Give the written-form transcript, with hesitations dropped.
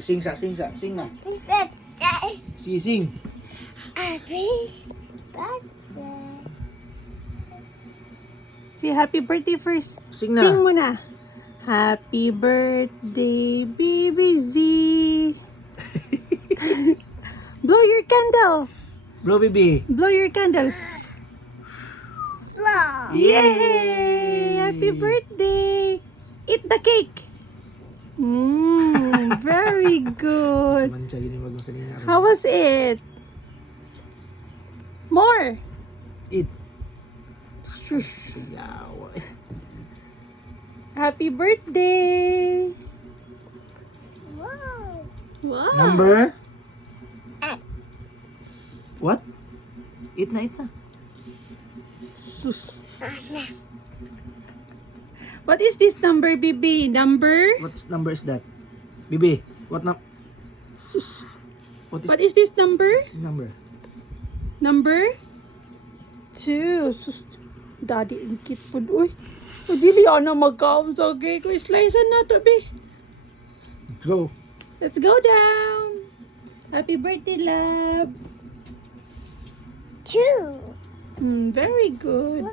Sing sa, sing sa, sing na. Happy birthday. Sing. Happy birthday. Say happy birthday first. Sing na. Sing mo na. Happy birthday, baby Z. Blow your candle. Bro, baby. Blow your candle. Love. Yay! Happy birthday. Eat the cake. Very good. Mancha, yun yung bagong salina. How was it? More. Eat. Shush. Yawa. Happy birthday. Wow. Wow. Number? Eight. What? Eat na, eat na. Sus. What is this number, baby? Number? What number is that? Bibi, what Sus. what is What is this number? number? Number 2. Sus. Daddy, ang cute po. Uy. O, dili ana magkaon sa cake. Slice na to, be. Go. Let's go down. Happy birthday, love. 2. Very good.